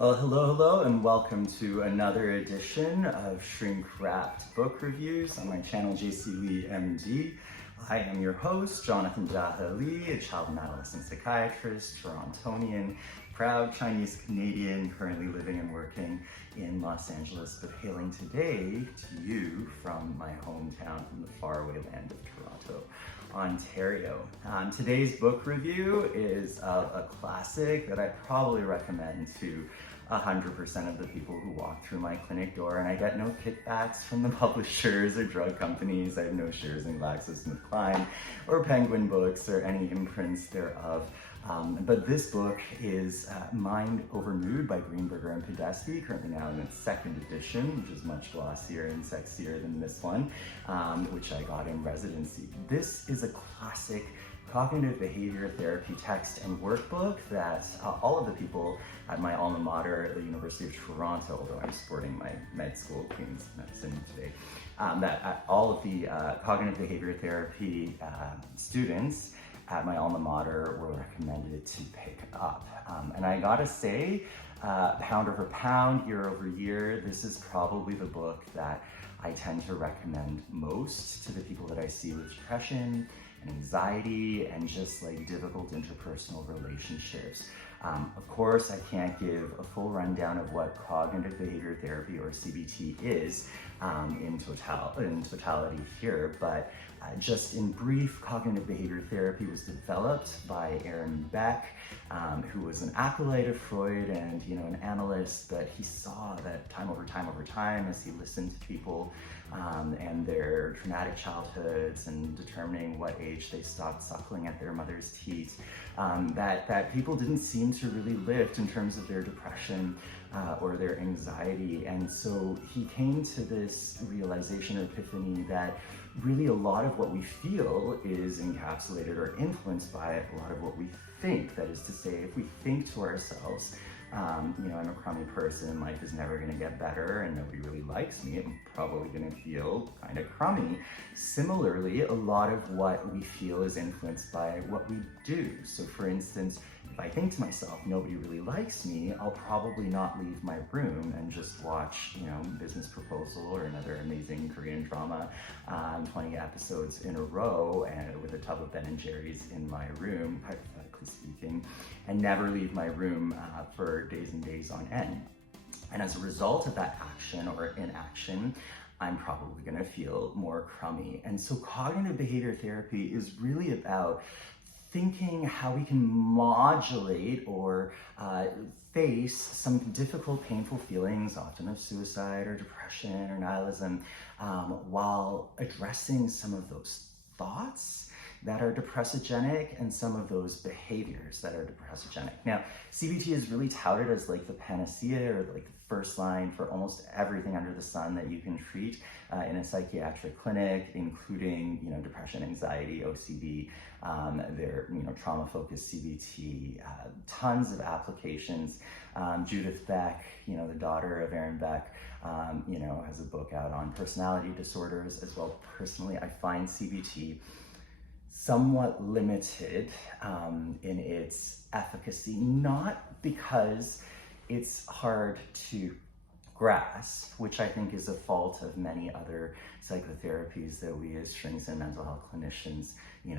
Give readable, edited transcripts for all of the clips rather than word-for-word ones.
Well, hello, and welcome to another edition of Shrink-Wrapped Book Reviews on my channel, JC Lee, MD. I am your host, Jonathan Jaha Lee, a child and adolescent psychiatrist, Torontonian, proud Chinese Canadian, currently living and working in Los Angeles, but hailing today to you from my hometown, from the faraway land of Toronto, Ontario. Today's book review is of a classic that I probably recommend to 100% of the people who walk through my clinic door, and I get no kickbacks from the publishers or drug companies. I have no shares in GlaxoSmithKline or Penguin Books or any imprints thereof. But this book is Mind Over Mood by Greenberger and Padesky, currently now in its second edition, which is much glossier and sexier than this one, which I got in residency. This is a classic cognitive behavior therapy text and workbook that all of the people at my alma mater at the University of Toronto, although I'm sporting my med school, Queen's Medicine today, that all of the cognitive behavior therapy students at my alma mater were recommended to pick up. And I gotta say, pound over pound, year over year, this is probably the book that I tend to recommend most to the people that I see with depression and anxiety and just like difficult interpersonal relationships. Of course, I can't give a full rundown of what cognitive behavior therapy or CBT is in totality here, but just in brief, cognitive behavior therapy was developed by Aaron Beck, who was an acolyte of Freud and an analyst, but he saw that time over time as he listened to people and their traumatic childhoods and determining what age they stopped suckling at their mother's teat, that people didn't seem to really lift in terms of their depression or their anxiety. And so he came to this realization or epiphany that really a lot of what we feel is encapsulated or influenced by a lot of what we think. That is to say, if we think to ourselves, I'm a crummy person, life is never gonna get better, and nobody really likes me, I'm probably gonna feel kind of crummy. Similarly, a lot of what we feel is influenced by what we do. So for instance, if I think to myself, nobody really likes me, I'll probably not leave my room and just watch, Business Proposal or another amazing Korean drama, 20 episodes in a row and with a tub of Ben & Jerry's in my room, hypothetically speaking, and never leave my room for days and days on end. And as a result of that action or inaction, I'm probably gonna feel more crummy. And so cognitive behavior therapy is really about thinking how we can modulate or face some difficult, painful feelings, often of suicide or depression or nihilism, while addressing some of those thoughts that are depressogenic and some of those behaviors that are depressogenic. Now, CBT is really touted as like the panacea or like the first line for almost everything under the sun that you can treat in a psychiatric clinic, including depression, anxiety, OCD, their trauma-focused CBT, tons of applications. Judith Beck, the daughter of Aaron Beck, has a book out on personality disorders as well. Personally, I find CBT somewhat limited in its efficacy, not because it's hard to grasp, which I think is a fault of many other psychotherapies that we as shrinks and mental health clinicians,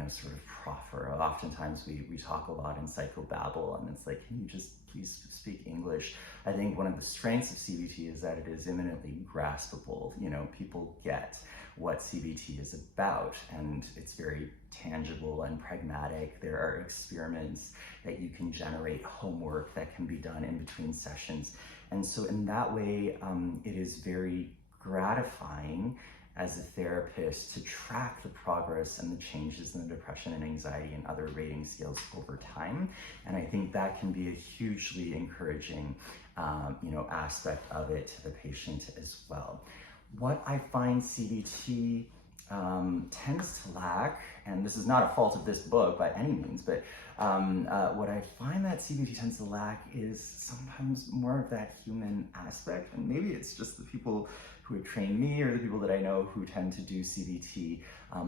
sort of proffer. Oftentimes we talk a lot in psychobabble, and it's like, can you just please speak English? I think one of the strengths of CBT is that it is eminently graspable. People get what CBT is about, and it's very tangible and pragmatic. There are experiments that you can generate, homework that can be done in between sessions. And so in that way, it is very gratifying as a therapist to track the progress and the changes in the depression and anxiety and other rating scales over time. And I think that can be a hugely encouraging, aspect of it to the patient as well. What I find CBT tends to lack, and this is not a fault of this book by any means, but what I find that CBT tends to lack is sometimes more of that human aspect. And maybe it's just the people who have trained me or the people that I know who tend to do CBT,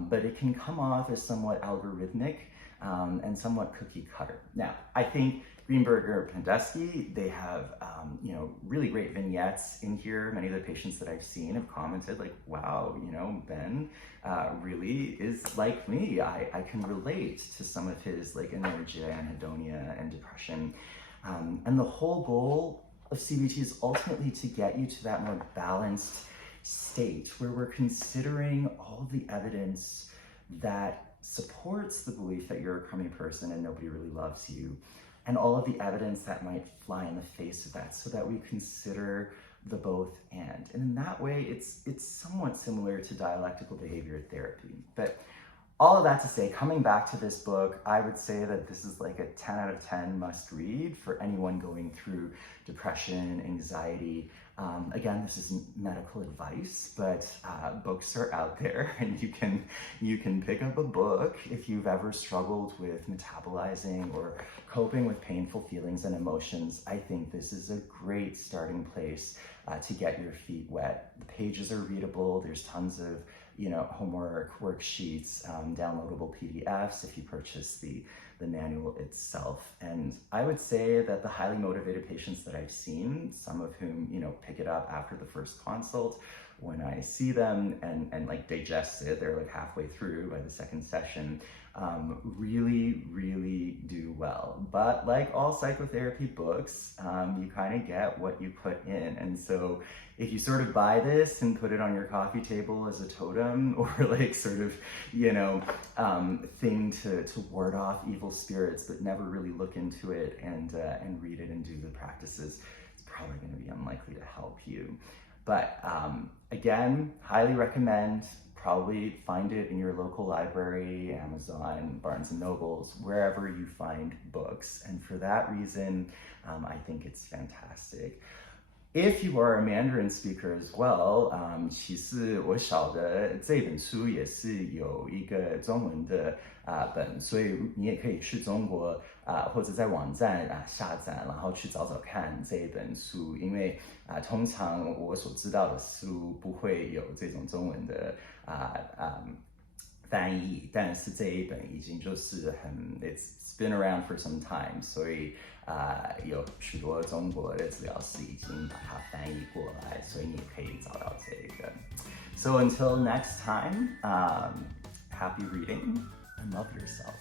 but it can come off as somewhat algorithmic and somewhat cookie cutter. Now, I think Greenberger and Padesky, they have really great vignettes in here. Many of the patients that I've seen have commented like, wow, Ben really is like me. I can relate to some of his like inertia, anhedonia, and depression. And the whole goal of CBT is ultimately to get you to that more balanced state where we're considering all the evidence that supports the belief that you're a crummy person and nobody really loves you, and all of the evidence that might fly in the face of that, so that we consider the both and. And in that way, it's somewhat similar to dialectical behavior therapy. But all of that to say, coming back to this book, I would say that this is like a 10 out of 10 must read for anyone going through depression, anxiety. Again, this isn't medical advice, but books are out there, and you can pick up a book if you've ever struggled with metabolizing or coping with painful feelings and emotions. I think this is a great starting place to get your feet wet. The pages are readable. There's tons of homework, worksheets, downloadable PDFs if you purchase the manual itself. And I would say that the highly motivated patients that I've seen, some of whom, pick it up after the first consult, when I see them and like digest it, they're like halfway through by the second session, really, really do well. But like all psychotherapy books, you kind of get what you put in. And so if you sort of buy this and put it on your coffee table as a totem, or like sort of, thing to ward off evil spirits, but never really look into it and read it and do the practices, it's probably going to be unlikely to help you. But again, highly recommend. Probably find it in your local library, Amazon, Barnes and Nobles, wherever you find books. And for that reason, I think it's fantastic. If you are a Mandarin speaker as well, 其实我晓得这本书也是有一个中文的本，所以你也可以去中国或者在网站下载，然后去找找看这一本书。因为通常我所知道的书不会有这种中文的翻译，但是这一本已经就是it's been around for some time， 所以有许多中国的治疗师已经把它翻译过来，所以你可以找到这个。So until next time, happy reading and love yourself.